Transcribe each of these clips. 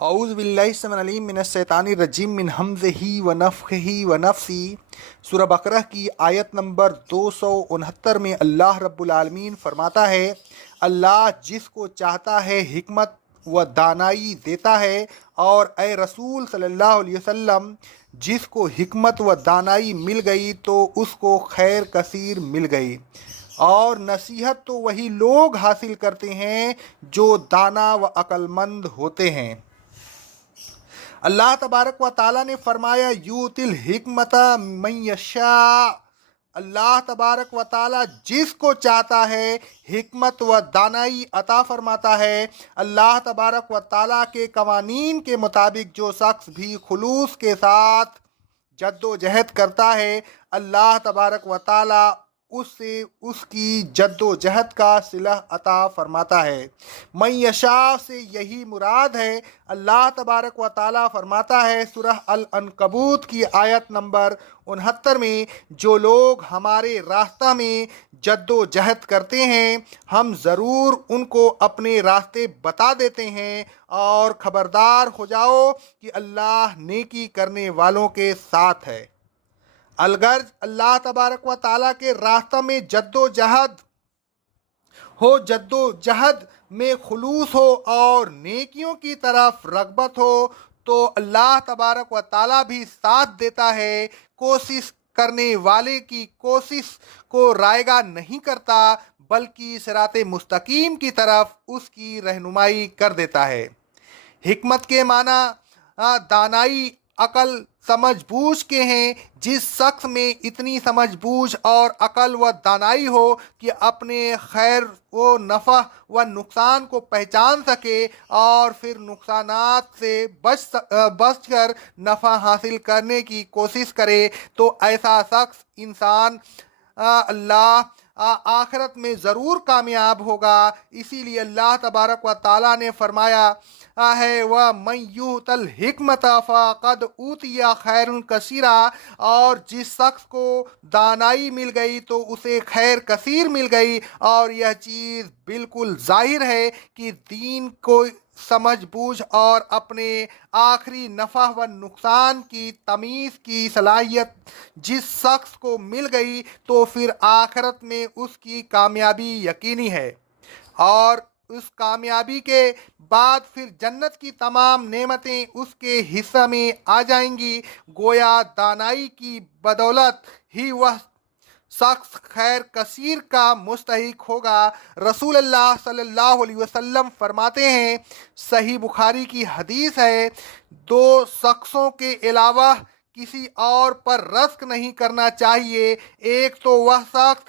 اعوذ باللہ السمیع العلیم من الشیطان الرجیم من ہمزہ ونفخہ ونفسی۔ سورہ بقرہ کی آیت نمبر 269 میں اللہ رب العالمین فرماتا ہے، اللہ جس کو چاہتا ہے حکمت و دانائی دیتا ہے، اور اے رسول صلی اللہ علیہ وسلم جس کو حکمت و دانائی مل گئی تو اس کو خیر کثیر مل گئی، اور نصیحت تو وہی لوگ حاصل کرتے ہیں جو دانا و عقل مند ہوتے ہیں۔ اللہ تبارک و تعالیٰ نے فرمایا یوت الحکمت من یشاء، اللہ تبارک و تعالیٰ جس کو چاہتا ہے حکمت و دانائی عطا فرماتا ہے۔ اللہ تبارک و تعالیٰ کے قوانین کے مطابق جو شخص بھی خلوص کے ساتھ جد و جہد کرتا ہے، اللہ تبارک و تعالیٰ اس سے اس کی جد و جہد کا صلہ عطا فرماتا ہے۔ من یشاء سے یہی مراد ہے۔ اللہ تبارک و تعالیٰ فرماتا ہے سورہ العنکبوت کی آیت نمبر 69 میں، جو لوگ ہمارے راستہ میں جد و جہد کرتے ہیں ہم ضرور ان کو اپنے راستے بتا دیتے ہیں، اور خبردار ہو جاؤ کہ اللہ نیکی کرنے والوں کے ساتھ ہے۔ الغرض اللہ تبارک و تعالیٰ کے راستہ میں جد و جہد ہو، جد و جہد میں خلوص ہو اور نیکیوں کی طرف رغبت ہو تو اللہ تبارک و تعالیٰ بھی ساتھ دیتا ہے۔ کوشش کرنے والے کی کوشش کو رائیگاں نہیں کرتا، بلکہ صراط مستقیم کی طرف اس کی رہنمائی کر دیتا ہے۔ حکمت کے معنی دانائی، عقل، سمجھ بوجھ کے ہیں۔ جس شخص میں اتنی سمجھ بوجھ اور عقل و دانائی ہو کہ اپنے خیر و نفع و نقصان کو پہچان سکے اور پھر نقصانات سے بچ کر نفع حاصل کرنے کی کوشش کرے، تو ایسا شخص انسان اللہ آخرت میں ضرور کامیاب ہوگا۔ اسی لیے اللہ تبارک و تعالیٰ نے فرمایا ہے وَمَن یُؤْتَ الْحِکْمَةَ فَقَدْ أُوتِیَ خَیْرًا کثیرا، اور جس شخص کو دانائی مل گئی تو اسے خیر کثیر مل گئی۔ اور یہ چیز بالکل ظاہر ہے کہ دین کو سمجھ بوجھ اور اپنے آخری نفع و نقصان کی تمیز کی صلاحیت جس شخص کو مل گئی تو پھر آخرت میں اس کی کامیابی یقینی ہے، اور اس کامیابی کے بعد پھر جنت کی تمام نعمتیں اس کے حصہ میں آ جائیں گی۔ گویا دانائی کی بدولت ہی وہ شخص خیر کثیر کا مستحق ہوگا۔ رسول اللہ صلی اللہ علیہ وسلم فرماتے ہیں، صحیح بخاری کی حدیث ہے، دو شخصوں کے علاوہ کسی اور پر رزق نہیں کرنا چاہیے۔ ایک تو وہ شخص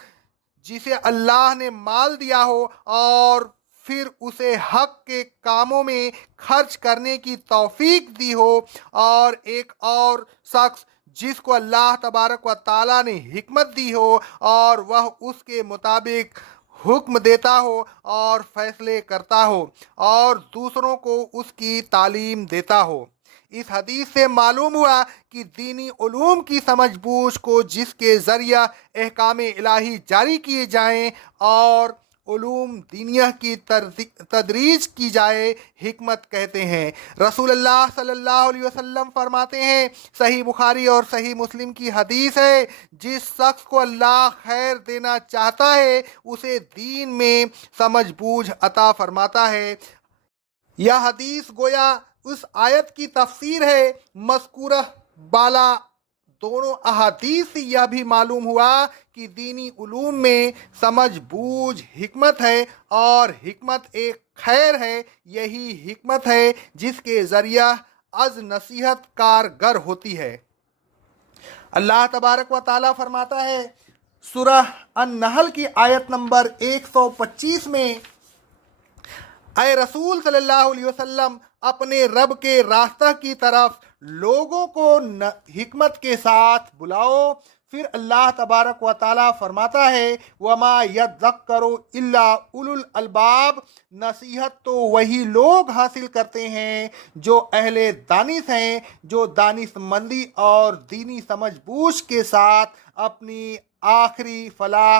جسے اللہ نے مال دیا ہو اور پھر اسے حق کے کاموں میں خرچ کرنے کی توفیق دی ہو، اور ایک اور شخص جس کو اللہ تبارک و تعالیٰ نے حکمت دی ہو اور وہ اس کے مطابق حکم دیتا ہو اور فیصلے کرتا ہو اور دوسروں کو اس کی تعلیم دیتا ہو۔ اس حدیث سے معلوم ہوا کہ دینی علوم کی سمجھ بوجھ کو جس کے ذریعہ احکام الہی جاری کیے جائیں اور علوم دینیہ کی تدریج کی جائے، حکمت کہتے ہیں۔ رسول اللہ صلی اللہ علیہ وسلم فرماتے ہیں، صحیح بخاری اور صحیح مسلم کی حدیث ہے، جس شخص کو اللہ خیر دینا چاہتا ہے اسے دین میں سمجھ بوجھ عطا فرماتا ہے۔ یہ حدیث گویا اس آیت کی تفسیر ہے۔ مذکورہ بالا دونوں احادیث سے یہ بھی معلوم ہوا کہ دینی علوم میں سمجھ بوجھ حکمت ہے، اور حکمت ایک خیر ہے۔ یہی حکمت ہے جس کے ذریعہ از نصیحت کارگر ہوتی ہے۔ اللہ تبارک و تعالیٰ فرماتا ہے سورہ النحل کی آیت نمبر 125 میں، اے رسول صلی اللہ علیہ وسلم اپنے رب کے راستہ کی طرف لوگوں کو حکمت کے ساتھ بلاؤ۔ پھر اللہ تبارک و تعالیٰ فرماتا ہے وَمَا يَذَّكَّرُ إِلَّا أُولُو الْأَلْبَابِ، نصیحت تو وہی لوگ حاصل کرتے ہیں جو اہل دانش ہیں، جو دانش مندی اور دینی سمجھ بوجھ کے ساتھ اپنی آخری فلاح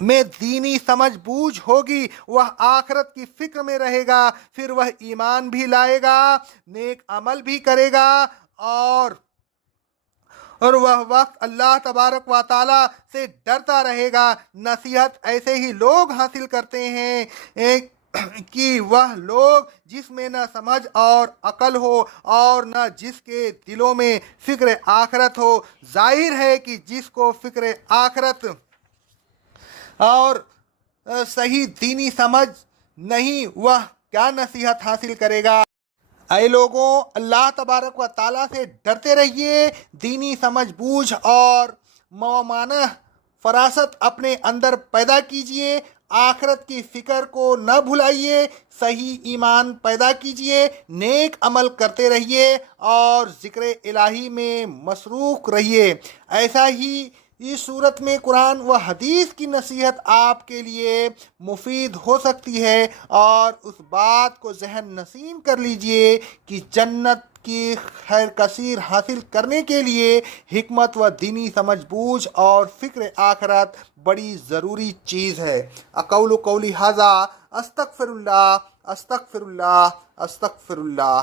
میں دینی سمجھ بوجھ ہوگی، وہ آخرت کی فکر میں رہے گا، پھر وہ ایمان بھی لائے گا، نیک عمل بھی کرے گا، اور وہ وقت اللہ تبارک و تعالی سے ڈرتا رہے گا۔ نصیحت ایسے ہی لوگ حاصل کرتے ہیں کہ وہ لوگ جس میں نہ سمجھ اور عقل ہو، اور نہ جس کے دلوں میں فکر آخرت ہو۔ ظاہر ہے کہ جس کو فکر آخرت اور صحیح دینی سمجھ نہیں، وہ کیا نصیحت حاصل کرے گا؟ اے لوگوں، اللہ تبارک و تعالیٰ سے ڈرتے رہیے، دینی سمجھ بوجھ اور مومانہ فراست اپنے اندر پیدا کیجئے، آخرت کی فکر کو نہ بھلائیے، صحیح ایمان پیدا کیجئے، نیک عمل کرتے رہیے، اور ذکر الہی میں مصروف رہیے۔ ایسا ہی اس صورت میں قرآن و حدیث کی نصیحت آپ کے لیے مفید ہو سکتی ہے، اور اس بات کو ذہن نشین کر لیجئے کہ جنت کی خیر کثیر حاصل کرنے کے لیے حکمت و دینی سمجھ بوجھ اور فکر آخرت بڑی ضروری چیز ہے۔ اقول قولی ھذا، استغفر اللہ، استغفر اللہ، استغفر اللہ۔